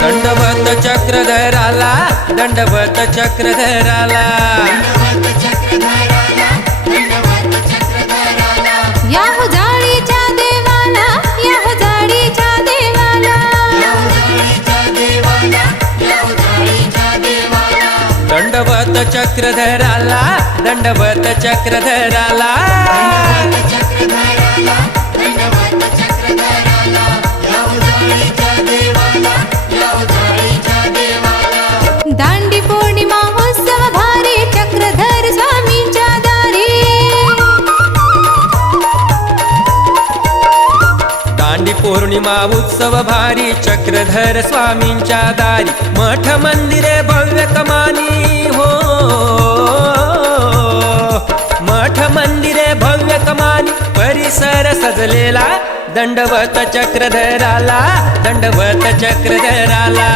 दंडवत चक्रधराला, दंडवत चक्रधराला, या हो जाळीच्या देवाला, या हो जाळीच्या देवाला, दंडवत चक्रधराला, दंडवत चक्रधराला, दांडी पौर्णिमा उत्सव भारी चक्रधर स्वामींच्या दारी, दांडी पौर्णिमा उत्सव भारी चक्रधर स्वामींच्या दारी, मठ मंदिरे भव्य कमानी हो, मठ मंदिरे भव्य कमानी, परिसर सजलेला दंडवत चक्रधराला, दंडवत चक्रधराला.